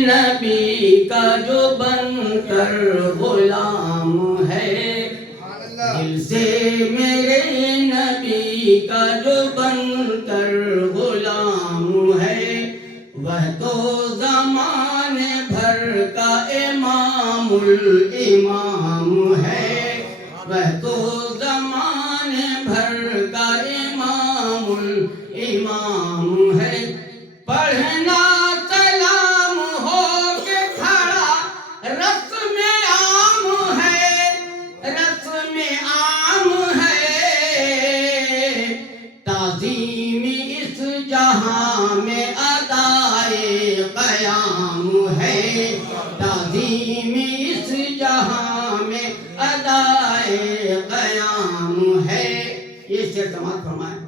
نبی کا جو بن کر غلام ہے، دل سے میرے نبی کا جو بن کر غلام ہے، وہ تو زمانے بھر کا امام الامام ہے، وہ تو زمانے بھر کا امام الامام ہے۔ پڑھنا سلام ہو کے کھڑا رسم عام ہے، رسم عام ہے، تعظیم اس جہاں میں ادائے قیام ہے، تعظیم اس جہاں میں ادائے قیام ہے۔ یہ شعر سماعت فرمائیں۔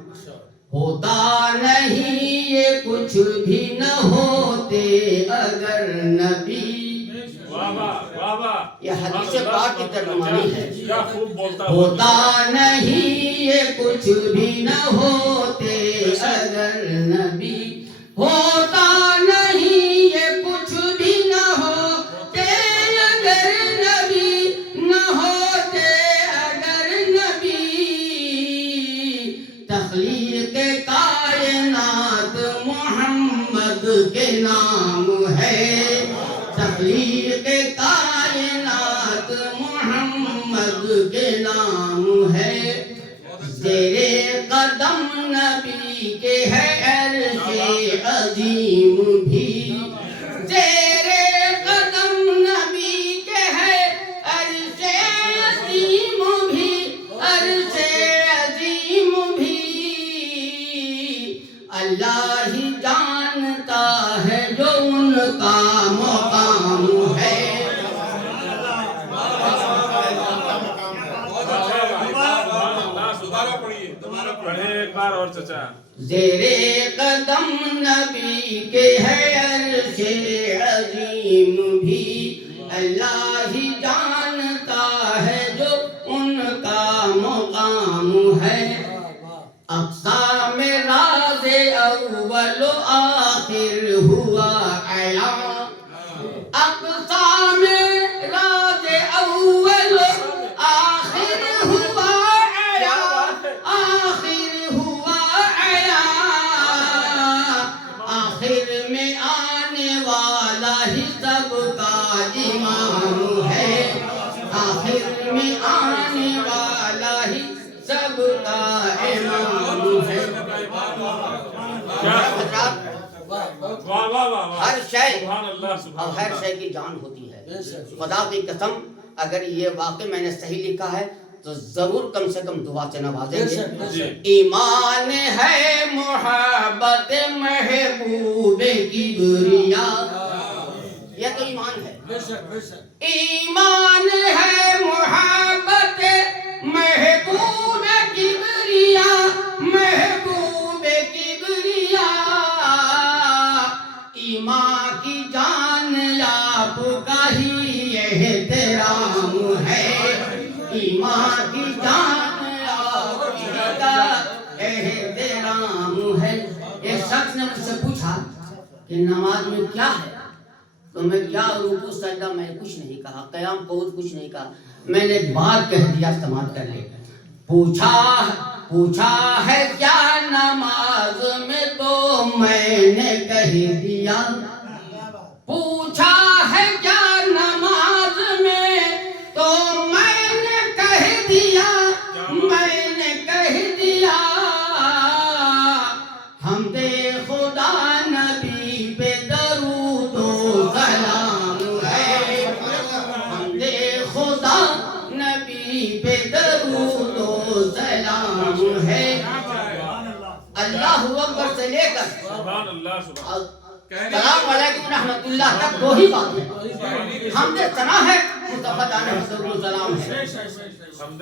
ہوتا نہیں یہ کچھ بھی نہ ہوتے اگر نبی، یہ حدیث پاک کی ترجمانی ہے۔ ہوتا نہیں یہ کچھ بھی نہ ہوتے اگر نبی، ہوتا نہیں یہ کچھ بھی نہ ہوتے اگر نبی، نہ ہوتے اگر نبی۔ تخلیق کائنات محمد کے نام ہے، تخلیق کائنات محمد کے نام ہے۔ زیر قدم نبی کے ہے عرش عظیم بھی، زیر قدم نبی کے ہے عرش عظیم بھی، عرش عظیم بھی۔ اللہ ہی جانتا ہے جو ان کا مقام ہے۔ زیر قدم نبی کے ہے عرش عظیم بھی، اللہ ہی جانتا ہے جو ان کا مقام ہے۔ اقسام راز اول و آخر ہوا عیاں، اقسام راز اول و آخر ہوا عیاں، آخر ہوا عیاں، آخر میں آنے والا ہی سب کا امام ہے، آخر میں آنے والا ہی سب کا امام ہے۔ ہر شے اور ہر شے کی جان ہوتی ہے۔ خدا کی قسم اگر یہ واقع میں نے صحیح لکھا ہے تو ضرور کم سے کم دعا سے نوازیں گے۔ ایمان ہے محبت محبوب کبریا، یہ تو ایمان ہے۔ ایمان ہے محبت محبوب کبریا، محبوب کبریا، ایمان کی جان آپ کا ہی احترام ہے، ایمان کی جان آپ کا احترام ہے۔ ایک شخص نے مجھ سے پوچھا کہ نماز میں کیا ہے، تو میں کیا رکوع سجدہ میں کچھ نہیں کہا، قیام قعود کچھ نہیں کہا، میں نے ایک بات کہہ دیا، استعمال کر لے۔ پوچھا ہے کیا نماز میں، تو میں نے کہہ دیا، پوچھا ہے کیا نماز میں، تو میں نے کہہ دیا، میں نے کہہ دیا۔ حمد خدا نبی پہ درود و سلام ہے، حمد خدا نبی پہ درود و سلام ہے۔ اللہ اکبر سے لے کر السلام علیکم رحمت اللہ تک دو ہی بات ہے۔ حمد ثنا ہے، مصطفیٰ جان حضور و سلام ہے۔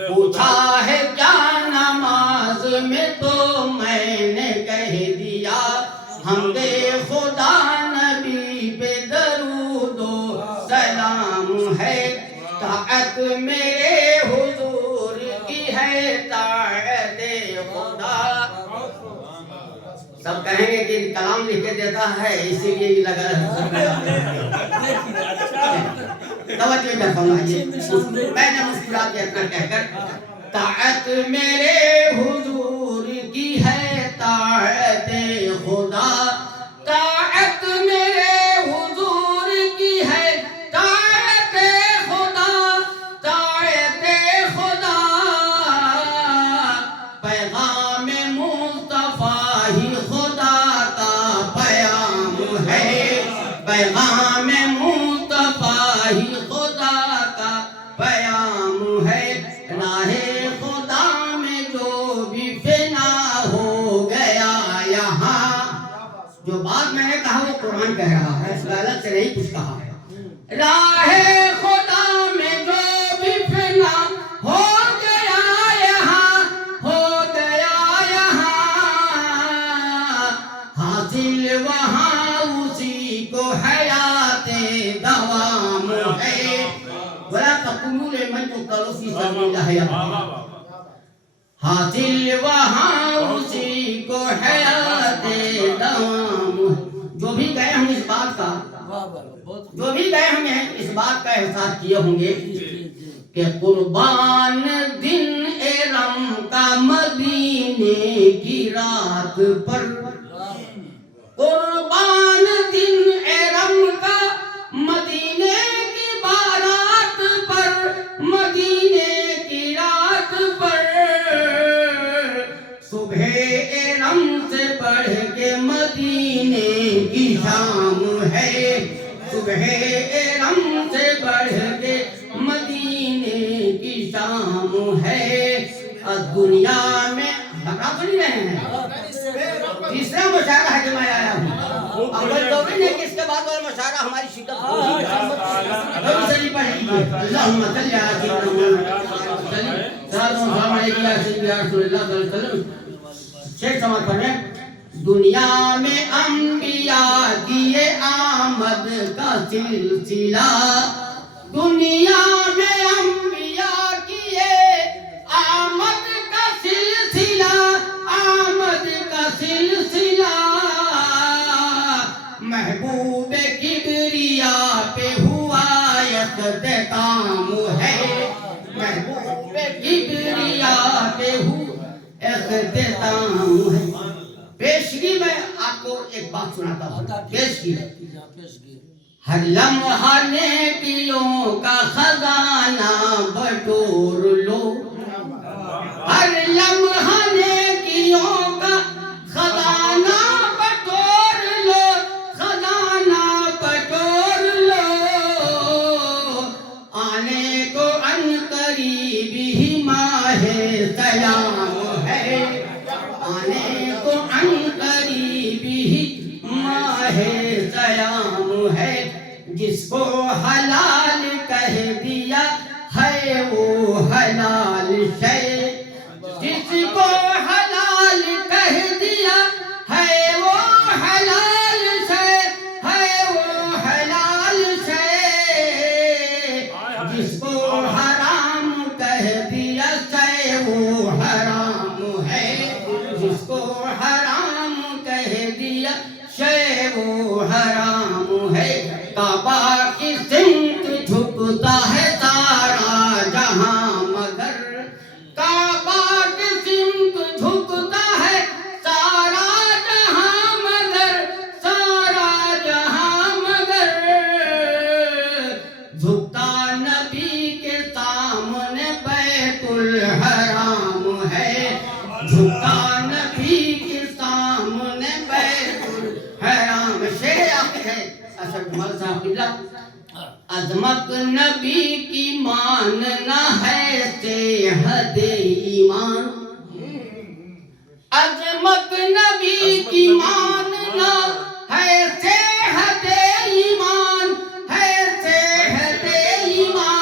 پوچھا ہے کیا نماز میں، تو میں نے کہہ دیا، حمد خدا نبی پہ درود و سلام ہے۔ طاعت میرے حضور کی ہے طاعت خدا۔ سب کہیں گے کہ کلام لکھ کے دیتا ہے اسی لیے لگا ہے۔ توجہ ادھر فرمائیے. میں نے مسکرات کر کہہ کر طاعت میرے حضور کی ہے طاعت خدا, طاعت میرے حضور کی ہے طاعت خدا, طاعت خدا, پیغام مصطفیٰ ہی خدا کا پیام ہے, پیغام مصطفیٰ ہی خدا کا پیام ہے, راہ خدا میں جو بھی فنا ہو گیا یہاں. جو بات میں نے کہا وہ قرآن کہہ رہا ہے, اس میں الگ سے نہیں کچھ کہا ہے. راہ خدا میں جو بھی فنا ہو گیا یہاں, ہو گیا یہاں, حاصل وہاں اسی کو حیات دوام ہے. ولا تقولوا لمن يقتل في سبيل الله اموات, حاصل وہاں اسی کو حیات دوام. جو بھی گئے ہوں اس بات کا, جو بھی گئے ہوں گے اس بات کا احساس کیے ہوں گے کہ قربان دن ارم کا مدینے کی رات پر, قربان دن ارم کا مدینے کی بارات پر, مدینے کی رات پر, صبح ارم سے پڑھ کے مدینے کی شام ہے, صبح ارم سے پڑھ کے مدینے کی شام ہے. دنیا میں گھبرا تو نہیں رہے ہیں, تیسرا مشاعرہ ہے کہ میں آیا ہوں. اول تو بھی نہیں کہ اس کے بعد والا مشاعرہ ہماری شکست ہوگی. صلی اللہم صلی علی سیدنا محمد یا رسول اللہ صلی اللہ علیہ وسلم. شیخ سماعت پڑھیں. دنیا میں انبیاء کی یہ آمد کا سلسلہ, دنیا میں انبیاء کی یہ آمد کا سلسلہ, آمد کا سلسلہ, محبوب کبریا پہ ہوا اختتام ہے, محبوب کبریا پہ ہوا اختتام ہے. پیشگی میں آپ کو ایک بات سناتا ہوں. پیشگی ہر لمحہ نیکیوں کا خزانہ بٹور لو, ہر لمحہ نیکیوں کا خزانہ بٹور لو, خزانہ بٹور لو, آنے کو عنقریب ہی ماہ سیام ہے, آنے کو عنقریب ہی ماہ سیام ہے. جس کو حلال کہہ دیا ہے وہ حلال شے, جس کو حلال کہہ دیا ہے وہ حلال شے, ہے وہ حلال شے, جس کو حرام کہہ دیا شے وہ حرام ہے, جس کو حرام کہہ دیا شے وہ حرام ہے. کعبہ کی سمت جھکتا ہے سارا جہاں مگر, کعبہ کی سمت جھکتا ہے سارا جہاں مگر, سارا جہاں مگر, جھکتا نبی کے سامنے بیت الحرام ہے, جھکتا نبی کے سامنے بیت الحرام. شعر آخر ہے اصل جمال صاحب قبلہ. عظمت نبی کی ماننا ہے صحت ایمان, عظمت نبی کی ماننا ہے صحت ایمان, ہے صحت ایمان.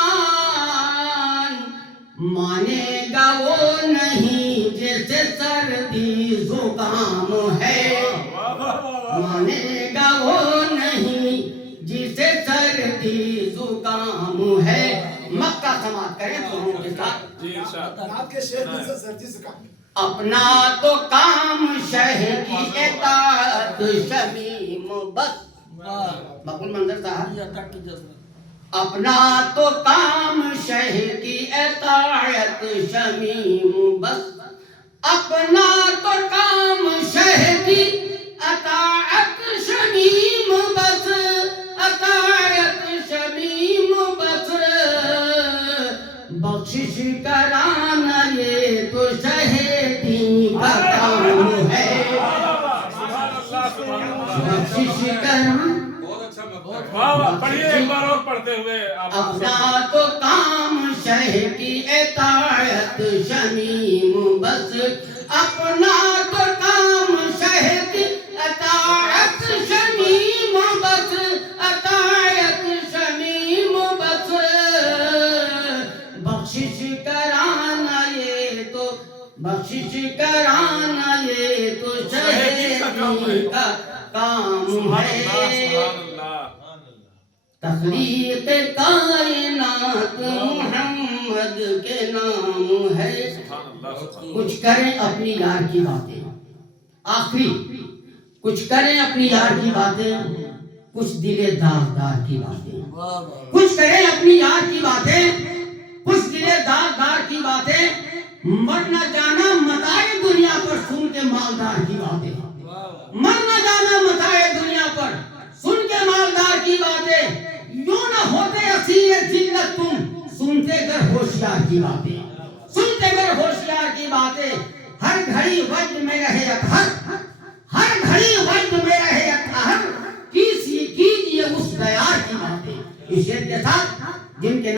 مانے گا وہ نہیں جیسے سردی زکام ہے, مانے گا وہ نہیں جسے سردی زکام ہے. مکہ سماعت کریں دونوں کے ساتھ. آپ کے شہر میں سے سردی زکام, اپنا تو کام شہر کی اطاعت شمیم بس. مقبول منظر صاحب, اپنا تو کام شہ کی اطاعت شمیم بس، اپنا تو کام شہ کی اطاعت شمیم بس، اطاعت شمیم بس، بخشش کرانا یہ تو شہیدی کا کام ہے، بخشش کرانا اپنا تو کام شہ کی اطاعت شمیم بس، اپنا تو کام شہ کی اطاعت شمیم بس، اطاعت شمیم بس، بخشش کرانا یہ تو، بخشش کرانا یہ تو شہیدی کا کام ہے، تخلیق کائنات محمد کے نام ہے، کچھ کریں اپنی یار کی باتیں، آخری کچھ کریں اپنی یار کی باتیں، کچھ دل داغدار کی باتیں، کچھ کریں اپنی یار کی باتیں، کچھ دل داغدار کی باتیں، مر نہ جانا متاع دنیا پر سن کے مالدار کی باتیں، مر نہ جانا متاع دنیا پر سن کے مالدار کی باتیں، یوں نہ ہوتے اسیر ذلت تم سنتے گر ہوشیار کی باتیں، سنتے گر ہوشیار کی باتیں، ہر گھڑی وجد میں رہے اطہر، ہر گھڑی وجد میں رہے اطہر، کیجئے اس دیار کی باتیں، اس شعر کے ساتھ جن کے